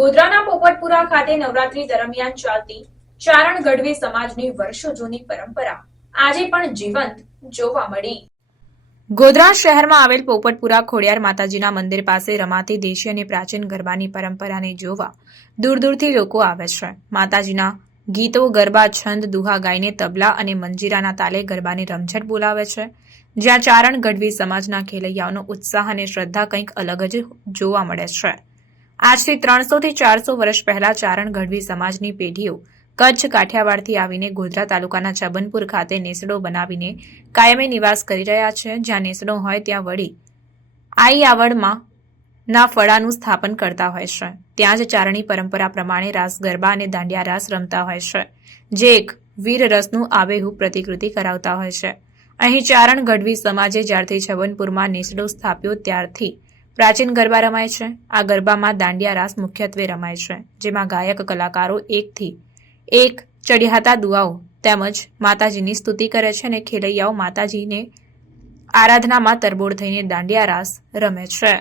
ગોધરાના પોપટપુરા ખાતે નવરાત્રી દરમિયાન ચાલતી ચારણ ગઢવી સમાજની વર્ષો જૂની પરંપરા આજે પણ જીવંત જોવા મળી। ગોધરા શહેરમાં આવેલ પોપટપુરા ખોડિયાર માતાજીના મંદિર પાસે રમાતી દેશી અને પ્રાચીન ગરબાની પરંપરાને જોવા દૂર દૂરથી લોકો આવે છે। માતાજીના ગીતો, ગરબા, છંદ, દુહા ગાઈને તબલા અને મંજીરાના તાલે ગરબાની રમઝટ બોલાવે છે। જ્યાં ચારણ ગઢવી સમાજના ખેલૈયાઓનો ઉત્સાહ અને શ્રદ્ધા કંઈક અલગ જ જોવા મળે છે। આજથી 300 થી 400 વર્ષ પહેલા ચારણ ગઢવી સમાજની પેઢીઓ કચ્છ કાઠિયાવાડથી આવીને ગોધરા તાલુકાના છબનપુર ખાતે નેસડો બનાવીને કાયમી નિવાસ કરી રહ્યા છે। જ્યાં નેસડો હોય ત્યાં વળી આઈ આવડમાં ના ફળાનું સ્થાપન કરતા હોય છે। ત્યાં જ ચારણી પરંપરા પ્રમાણે રાસ ગરબા અને દાંડિયા રાસ રમતા હોય છે, જે એક વીર રસનું આબેહૂબ પ્રતિકૃતિ કરાવતા હોય છે। અહીં ચારણ ગઢવી સમાજે જ્યારથી છબનપુરમાં નેસડો સ્થાપ્યો ત્યારથી પ્રાચીન ગરબા રમાય છે। આ ગરબામાં દાંડિયા રાસ મુખ્યત્વે રમાય છે, જેમાં ગાયક કલાકારો એકથી એક ચડિયાતા દુઆઓ તેમજ માતાજીની સ્તુતિ કરે છે અને ખેલૈયાઓ માતાજીને આરાધનામાં તરબોળ થઈને દાંડિયા રાસ રમે છે।